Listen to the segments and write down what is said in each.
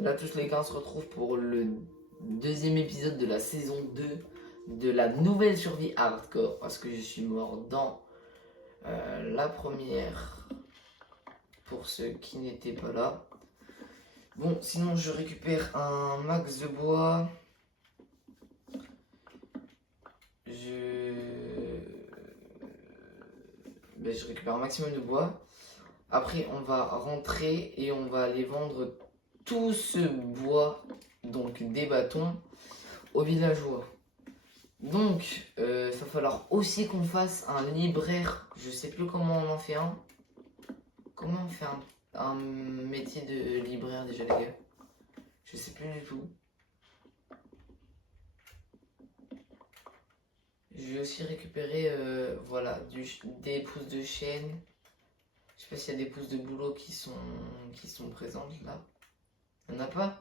Là, tous les gars, on se retrouve pour le deuxième épisode de la saison 2 de la nouvelle survie hardcore. Parce que je suis mort dans la première, pour ceux qui n'étaient pas là. Bon, sinon, je récupère un max de bois. Je récupère un maximum de bois. Après, on va rentrer et on va aller vendre tout ce bois, donc des bâtons, aux villageois. Donc, il va falloir aussi qu'on fasse un libraire. Je sais plus comment on en fait un. Comment on fait un métier de libraire déjà, les gars? Je sais plus du tout. Je vais aussi récupérer voilà, des pousses de chêne. Je sais pas s'il y a des pousses de boulot qui sont présentes là. Il n'y en a pas?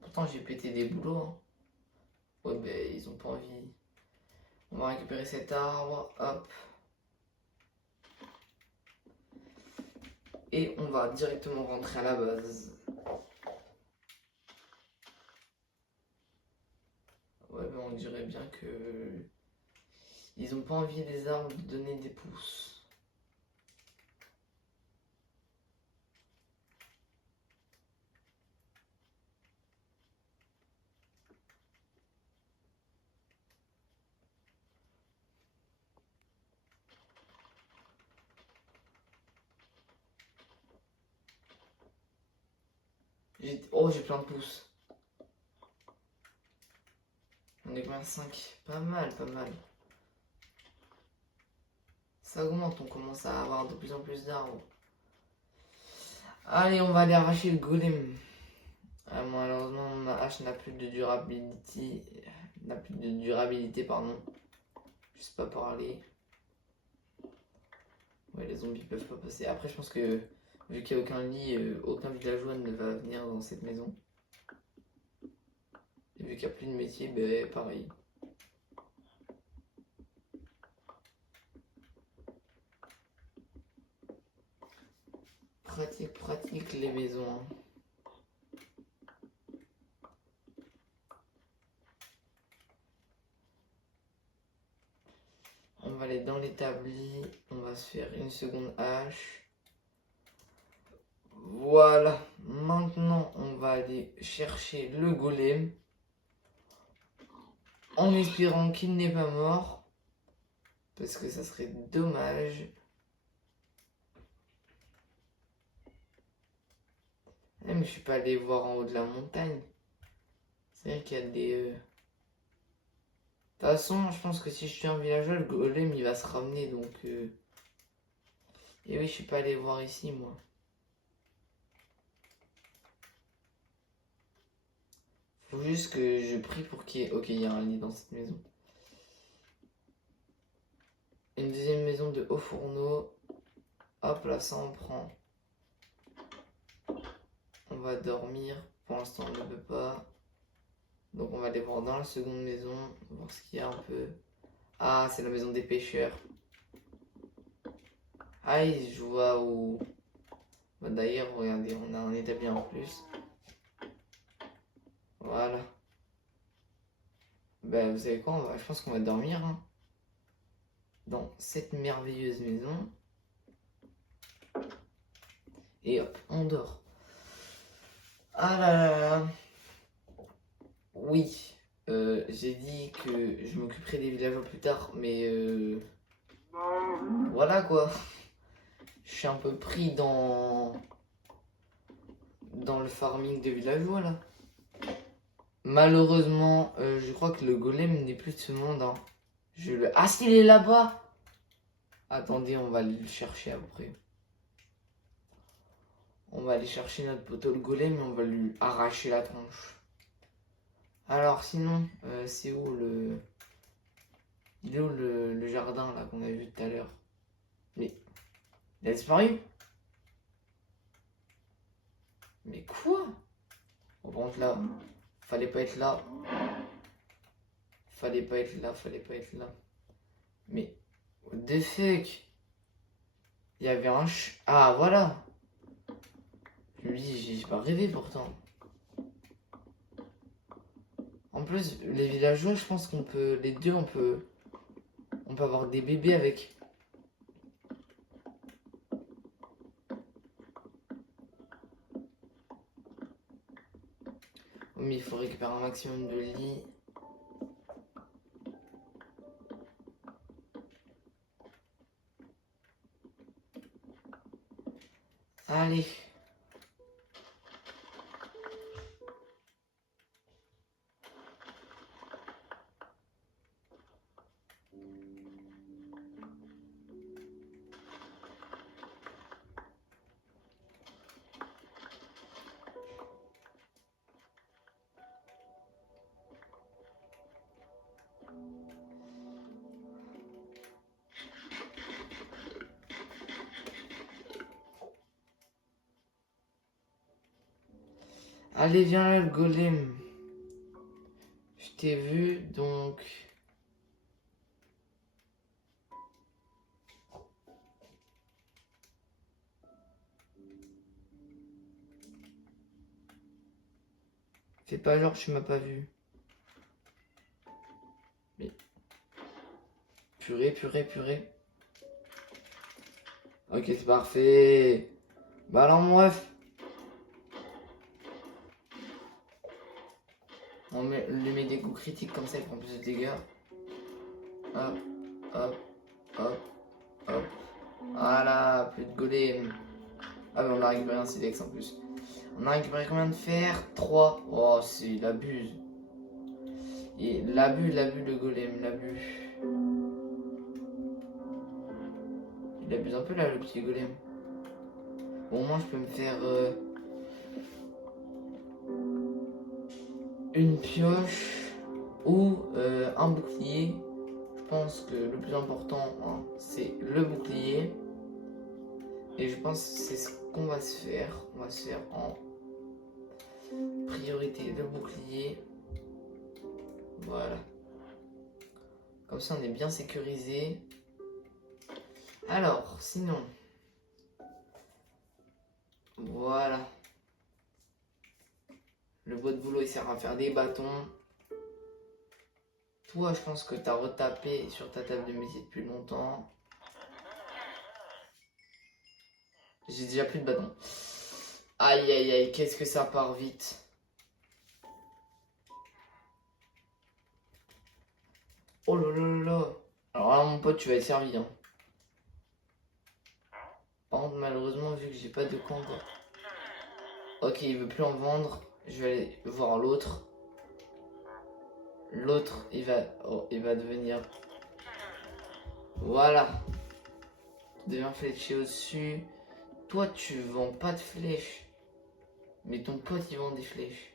Pourtant j'ai pété des boulots. Hein. Ouais ben ils ont pas envie. On va récupérer cet arbre. Hop. Et on va directement rentrer à la base. Ouais ben on dirait bien que ils ont pas envie des arbres de donner des pousses. Oh, j'ai plein de pouces. On est combien? 5. Pas mal, pas mal. Ça augmente, on commence à avoir de plus en plus d'arbres. Allez, on va aller arracher le golem. Malheureusement, ma hache n'a plus de durabilité. Pardon. Je sais pas parler. Ouais, les zombies peuvent pas passer. Après, je pense que vu qu'il n'y a aucun lit, aucun villageois ne va venir dans cette maison. Et vu qu'il n'y a plus de métier, ben pareil. Pratique les maisons. Hein. On va aller dans l'établi. On va se faire une seconde hache. Voilà. Maintenant, on va aller chercher le golem. En espérant qu'il n'est pas mort. Parce que ça serait dommage. Mais je suis pas allé voir en haut de la montagne. C'est vrai qu'il y a des... De toute façon, je pense que si je suis un villageois, le golem il va se ramener donc... Et oui, je suis pas allé voir ici moi. Faut juste que je prie pour qu'il y ait... Ok, il y a un lit dans cette maison. Une deuxième maison de haut fourneau. Hop là, ça on prend. On va dormir. Pour l'instant, on ne peut pas. Donc on va aller voir dans la seconde maison. Voir ce qu'il y a un peu. Ah, c'est la maison des pêcheurs. Ah, je vois où... Bah, d'ailleurs, regardez, on a un établi en plus. Voilà. Ben, vous savez quoi, je pense qu'on va dormir. Hein, dans cette merveilleuse maison. Et hop, on dort. Ah là là là. Oui, j'ai dit que je m'occuperai des villageois plus tard, mais voilà quoi. Je suis un peu pris dans le farming de villageois là. Malheureusement, je crois que le golem n'est plus de ce monde. Hein. Ah, s'il est là-bas! Attendez, on va aller le chercher après. On va aller chercher notre poteau le golem et on va lui arracher la tronche. Alors sinon, c'est où le... Il est où le jardin là qu'on a vu tout à l'heure? Mais... Il a disparu? Mais quoi? On rentre là. Fallait pas être là. Fallait pas être là. Mais... What the fuck? Il y avait un Ah voilà. Je me dis, j'ai pas rêvé pourtant. En plus, les villageois, je pense qu'on peut... Les deux, on peut avoir des bébés avec. Mais il faut récupérer un maximum de lits. Allez. Allez, viens là, le golem. Je t'ai vu, donc... Fais pas genre, tu m'as pas vu. Mais... Purée, purée, purée. Ok, c'est parfait. Bah alors, mon ref. Lui met des coups critiques comme ça, il prend plus de dégâts. Hop, hop, hop, hop. Voilà, plus de golem. Ah, mais on a récupéré un silex en plus. On a récupéré combien de fer? 3. Oh, c'est, il abuse. Il abuse le golem, l'abuse. Il abuse un peu là, le petit golem. Bon, au moins, je peux me faire une pioche ou un bouclier. Je pense que le plus important, hein, c'est le bouclier. Et je pense que c'est ce qu'on va se faire. On va se faire en priorité le bouclier. Voilà. Comme ça, on est bien sécurisé. Alors, sinon... Voilà. Le bois de boulot, il sert à faire des bâtons. Toi, je pense que tu as retapé sur ta table de métier depuis longtemps. J'ai déjà plus de bâtons. Aïe, aïe, aïe, qu'est-ce que ça part vite. Oh là là là là. Alors là, mon pote, tu vas être servi. Hein. Par contre, malheureusement, vu que j'ai pas de compte... Ok, il veut plus en vendre. Je vais aller voir l'autre. L'autre, il va devenir... Voilà. Il devient fléché au-dessus. Toi, tu vends pas de flèches. Mais ton pote, il vend des flèches.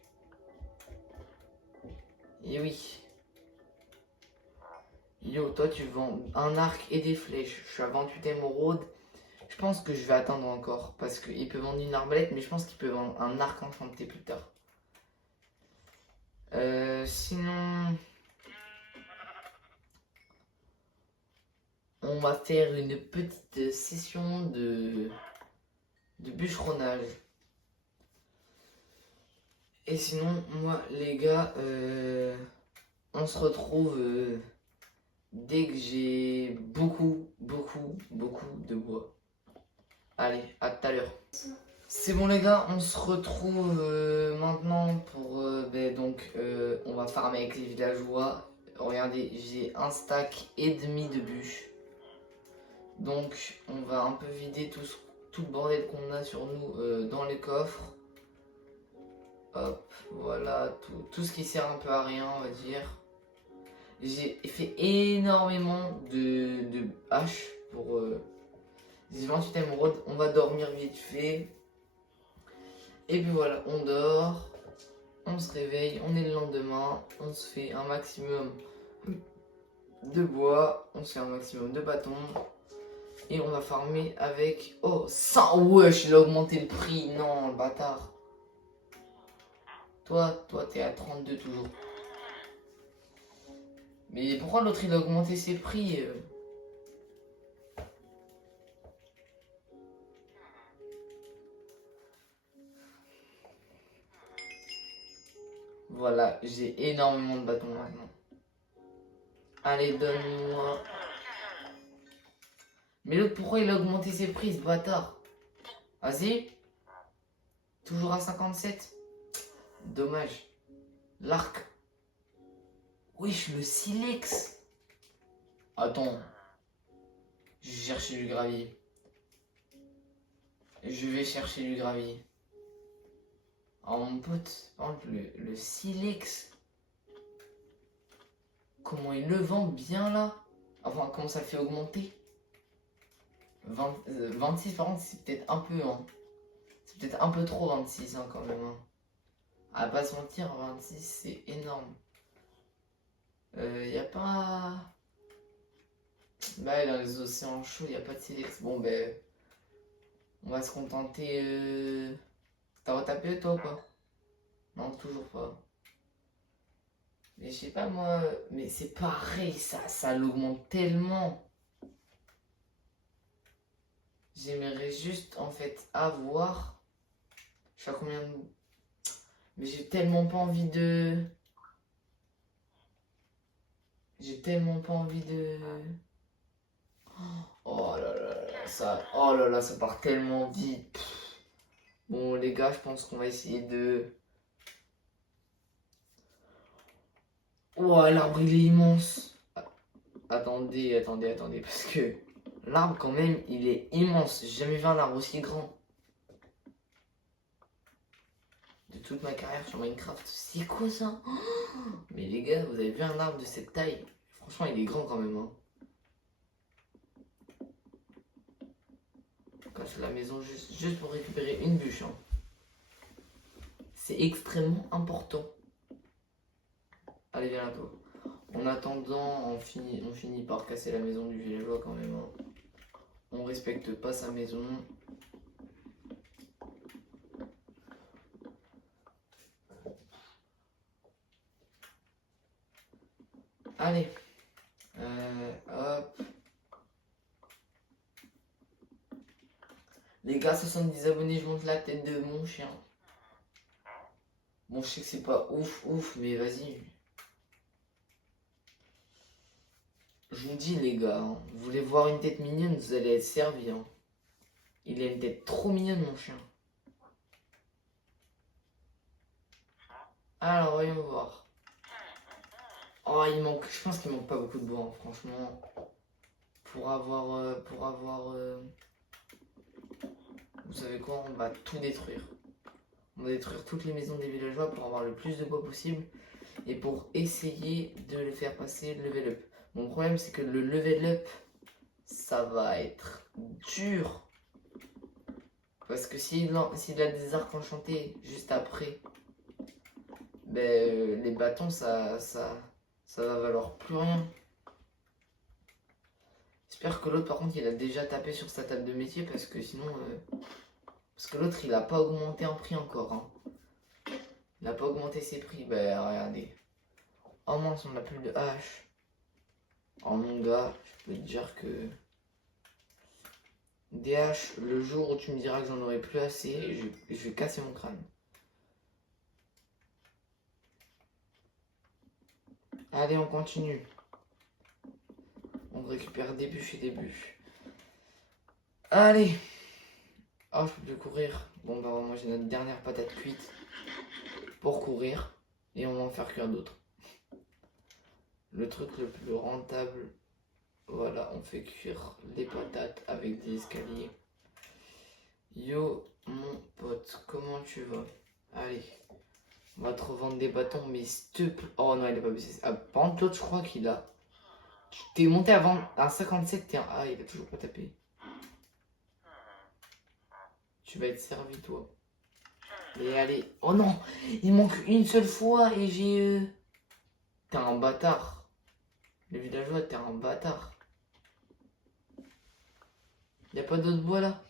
Et oui. Yo, toi, tu vends un arc et des flèches. Je suis à 28 émeraudes. Je pense que je vais attendre encore. Parce qu'il peut vendre une arbalète, mais je pense qu'il peut vendre un arc enchanté plus tard. Sinon... On va faire une petite session de bûcheronnage. Et sinon, moi, les gars, on se retrouve dès que j'ai beaucoup de bois. Allez, à tout à l'heure. C'est bon les gars, on se retrouve maintenant pour... on va farmer avec les villageois. Regardez, j'ai un stack et demi de bûches. Donc on va un peu vider tout le bordel qu'on a sur nous dans les coffres. Hop, voilà, tout ce qui sert un peu à rien, on va dire. J'ai fait énormément de haches pour 28 émeraudes. On va dormir vite fait. Et puis voilà, on dort, on se réveille, on est le lendemain, on se fait un maximum de bois, on se fait un maximum de bâtons. Et on va farmer avec... Oh, 100. Wesh, il a augmenté le prix. Non, le bâtard. Toi, t'es à 32 toujours. Mais pourquoi l'autre, il a augmenté ses prix Voilà, j'ai énormément de bâtons maintenant. Allez, donne-moi. Mais l'autre, pourquoi il a augmenté ses prix, ce bâtard? Vas-y. Toujours à 57. Dommage. L'arc. Wesh, le silex. Attends. Je vais chercher du gravier. Je vais chercher du gravier. Oh mon pote, par contre, le silex. Comment il le vend bien là? Enfin, comment ça le fait augmenter? 26 par contre, c'est peut-être un peu, hein. C'est peut-être un peu trop 26 hein, quand même. Hein. À pas se mentir, 26 c'est énorme. Y a pas. Bah, dans les océans chauds, y a pas de silex. Bon, ben. On va se contenter. T'as retapé toi ou pas? Non, toujours pas. Mais je sais pas moi. Mais c'est pareil, ça l'augmente tellement. J'aimerais juste en fait avoir. Je sais pas combien de. Mais j'ai tellement pas envie de. J'ai tellement pas envie de. Oh là là là, ça. Oh là là, ça part tellement vite. Bon les gars, je pense qu'on va essayer de. Oh l'arbre il est immense. Attendez, parce que l'arbre quand même il est immense. J'ai jamais vu un arbre aussi grand. De toute ma carrière sur Minecraft. C'est quoi ça? Mais les gars, vous avez vu un arbre de cette taille? Franchement il est grand quand même. Hein. Je casse la maison juste pour récupérer une bûche. Hein. C'est extrêmement important. Allez viens là toi. En attendant, on finit par casser la maison du villageois quand même. Hein. On respecte pas sa maison. Allez. Hop. Les gars, 70 abonnés, je monte la tête de mon chien. Bon, je sais que c'est pas ouf, mais vas-y. Je vous dis les gars, hein, vous voulez voir une tête mignonne, vous allez être servi. Hein. Il a une tête trop mignonne mon chien. Alors voyons voir. Oh il manque, je pense qu'il manque pas beaucoup de bois, hein, franchement. Pour avoir. Vous savez quoi, on va tout détruire. On va détruire toutes les maisons des villageois pour avoir le plus de bois possible. Et pour essayer de le faire passer level up. Mon problème c'est que le level up, ça va être dur. Parce que s'il a des arcs enchantés juste après, ben, les bâtons ça va valoir plus rien. J'espère que l'autre par contre il a déjà tapé sur sa table de métier parce que sinon... Parce que l'autre il a pas augmenté en prix encore. Hein. Il a pas augmenté ses prix. Ben regardez. Oh mince on n'a plus de hache. Oh mon gars, je peux te dire que... Des haches, le jour où tu me diras que j'en aurai plus assez, je vais casser mon crâne. Allez, on continue. On récupère des bûches et des bûches. Allez. Oh, je peux plus courir. Bon, bah, moi j'ai notre dernière patate cuite pour courir. Et on va en faire cuire d'autres. Le truc le plus rentable. Voilà, on fait cuire les patates avec des escaliers. Yo, mon pote, comment tu vas? Allez. On va te revendre des bâtons, mais stupide. Oh non, il a pas baissé. Ah, par contre, l'autre, je crois qu'il a. Tu t'es monté avant à 57, t'es un. Ah, il a toujours pas tapé. Tu vas être servi, toi. Et allez. Oh non, il manque une seule fois et j'ai. T'es un bâtard. Le villageois, t'es un bâtard. Y a pas d'autre bois là?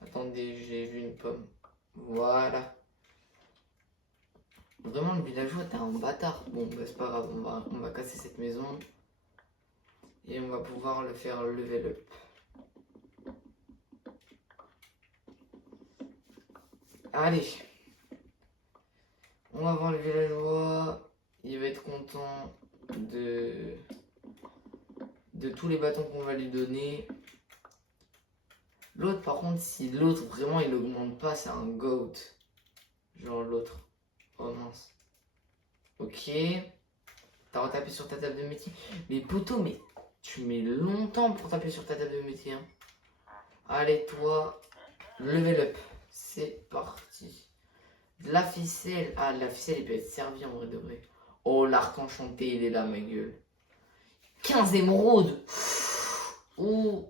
Attendez, j'ai vu une pomme. Voilà. Vraiment, le villageois, t'es un bâtard. Bon, bah, c'est pas grave, on va casser cette maison. Et on va pouvoir le faire level up. Allez. On va voir le villageois. Il va être content de tous les bâtons qu'on va lui donner. L'autre, par contre, si l'autre vraiment il augmente pas, c'est un goat. Genre l'autre. Oh mince. Ok. T'as retapé sur ta table de métier. Mais poto, mais tu mets longtemps pour taper sur ta table de métier. Hein. Allez, toi, level up. C'est parti. La ficelle. Ah, la ficelle, il peut être servi en vrai de vrai. Oh, l'arc enchanté, il est là, ma gueule. 15 émeraudes. Oh.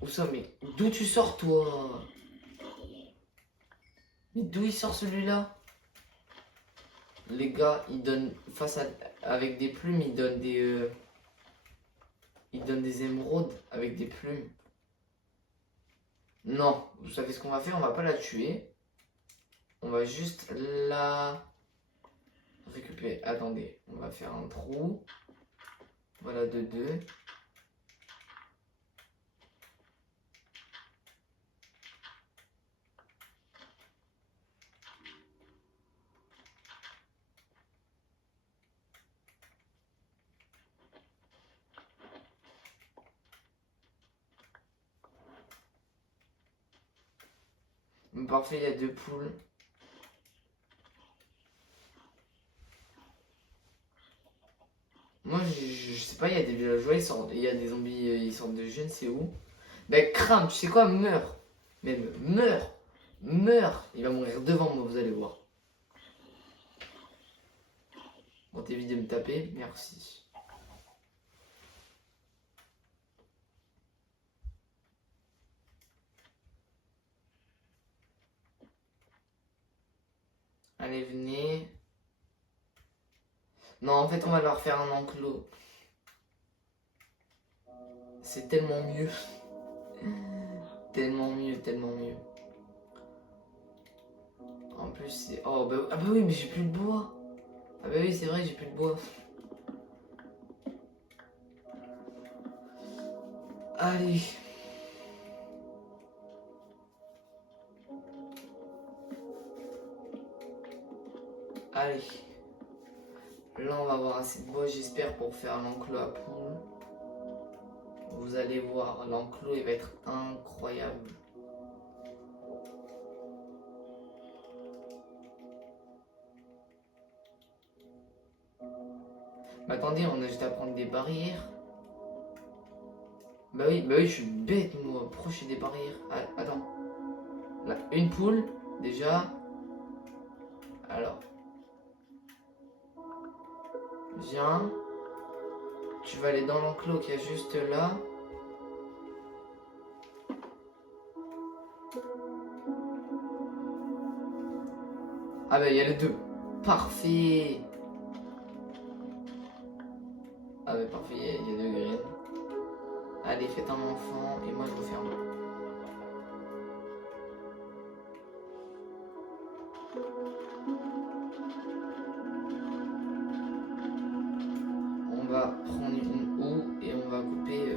Où ça, mais d'où tu sors, toi? Mais d'où il sort celui-là? Les gars, ils donnent face à, avec des plumes, ils donnent des émeraudes avec des plumes. Non, vous savez ce qu'on va faire? On va pas la tuer. On va juste la récupérer. Attendez, on va faire un trou. Voilà, de 2. Parfait, il y a 2 poules. Moi, je sais pas, il y a des villageois, il y a des zombies, ils sortent de je ne sais où. Ben, crame, tu sais quoi, meurs. Même, meurs. Meurs. Il va mourir devant moi, vous allez voir. Bon, t'évites de me taper, merci. Allez, venez. Non, en fait, on va leur faire un enclos. C'est tellement mieux. Tellement mieux, tellement mieux. En plus, c'est... Oh, bah, ah bah oui, mais j'ai plus de bois. Ah bah oui, c'est vrai, j'ai plus de bois. Allez. Allez. Là, on va avoir assez de bois, j'espère, pour faire l'enclos à poules. Vous allez voir, l'enclos, il va être incroyable. Mais attendez, on a juste à prendre des barrières. Bah oui, je suis bête, moi. Pourquoi je fais des barrières? Ah, attends. Là, une poule, déjà. Alors. Viens. Tu vas aller dans l'enclos qu'il y a juste là. Ah bah il y a les deux. Parfait. Ah bah parfait, il y a 2 graines. Allez, faites un enfant et moi je referme. On va prendre une houe et on va couper...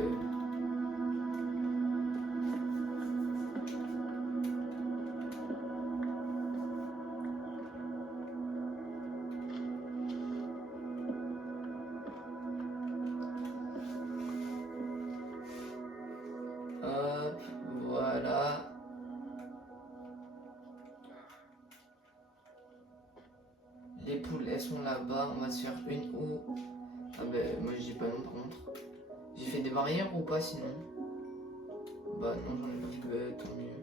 Hop, voilà. Les poules, elles sont là-bas. On va se faire une houe. Ah bah moi je dis pas non par contre. J'ai fait des barrières ou pas sinon? Bah non, j'en ai pas fait. Bah, tant mieux.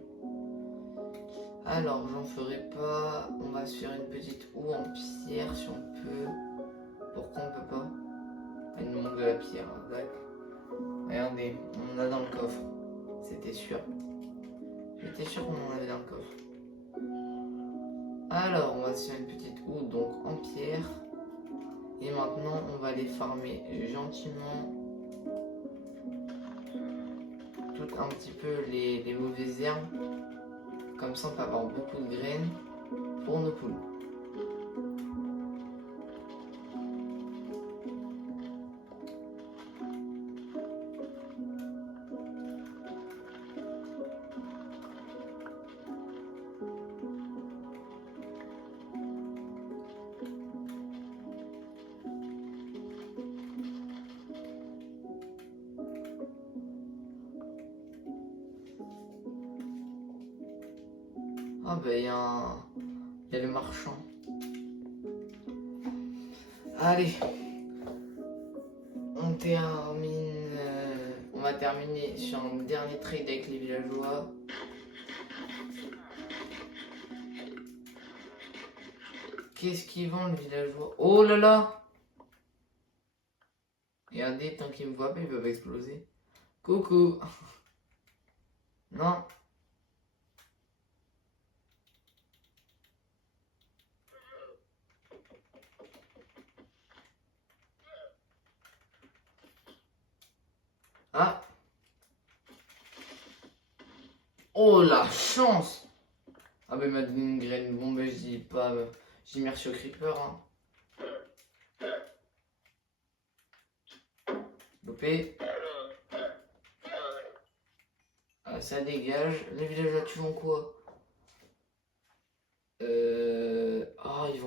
Alors, j'en ferai pas. On va se faire une petite houe en pierre si on peut. Pourquoi on peut pas? Ah, il nous manque de la pierre, hein, d'accord. Regardez, on en a dans le coffre. C'était sûr. J'étais sûr qu'on en avait dans le coffre. Alors, on va se faire une petite houe donc en pierre. Et maintenant, on va aller farmer gentiment tout un petit peu les mauvaises herbes. Comme ça, on peut avoir beaucoup de graines pour nos poules. Ah bah il y a le marchand. Allez. On termine. On va terminer sur un dernier trade avec les villageois. Qu'est-ce qu'ils vendent, le villageois? Oh là là! Regardez, tant qu'ils me voient pas, ils peuvent exploser. Coucou! Non! Ah! Oh la chance! Ah bah il m'a donné une graine. Bon bah je dis pas. Je dis merci au creeper. Hein. Loupé. Ah, ça dégage. Les villageois, tu vends quoi? Ah, ils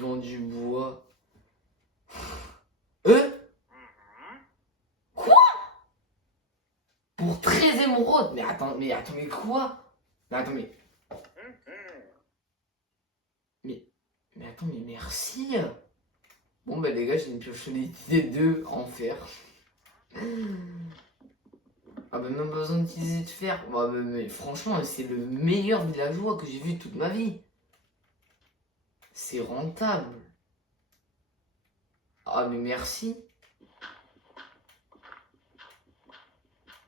vendent du bois. Quoi? Pour 13 émeraudes? Mais attends, mais quoi? Mais attends, mais attends, mais merci. Bon bah les gars, j'ai une pioche solidité 2 en fer. Ah bah même pas besoin d'utiliser de fer. Bah, mais franchement, c'est le meilleur villageois que j'ai vu toute ma vie. C'est rentable. Ah mais merci.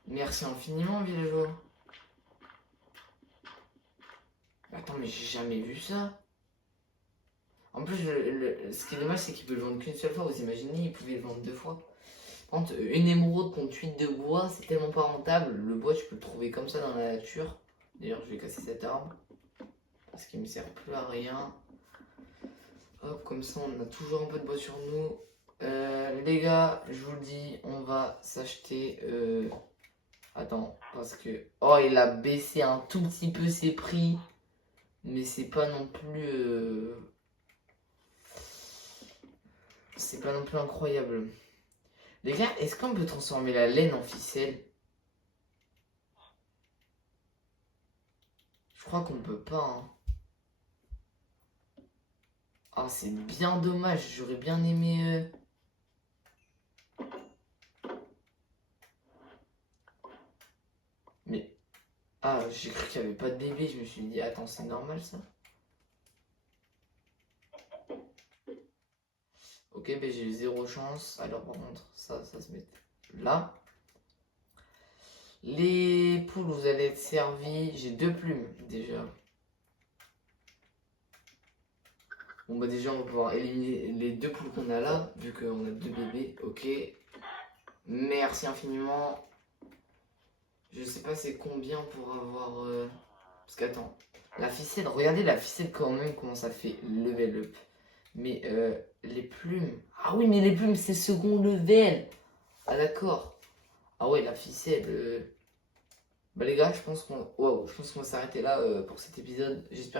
Merci infiniment, villageois. Attends, mais j'ai jamais vu ça. En plus, ce qui est dommage, c'est qu'il peut le vendre qu'une seule fois. Vous imaginez, il pouvait le vendre 2 fois. Par contre, une émeraude contre 8 de bois, c'est tellement pas rentable. Le bois, tu peux le trouver comme ça dans la nature. D'ailleurs, je vais casser cet arbre. Parce qu'il me sert plus à rien. Hop, comme ça, on a toujours un peu de bois sur nous. Les gars, je vous le dis, on va s'acheter... Attends, parce que... Oh, il a baissé un tout petit peu ses prix. Mais c'est pas non plus... C'est pas non plus incroyable. Les gars, est-ce qu'on peut transformer la laine en ficelle? Je crois qu'on peut pas. Hein. Ah, c'est bien dommage. J'aurais bien aimé... Mais... Ah, j'ai cru qu'il n'y avait pas de bébé. Je me suis dit, attends, c'est normal ça? Ok, ben j'ai eu 0 chance. Alors par contre, ça se met là. Les poules, vous allez être servis. J'ai 2 plumes déjà. Bon bah déjà on va pouvoir éliminer les 2 poules qu'on a là, vu qu'on a 2 bébés. Ok. Merci infiniment. Je sais pas c'est combien pour avoir... Parce qu'attends. La ficelle, regardez la ficelle quand même comment ça fait level up. Mais les plumes... Ah oui mais les plumes c'est second level. Ah d'accord. Ah ouais la ficelle... Bah les gars je pense qu'on... Wow, je pense qu'on va s'arrêter là pour cet épisode. J'espère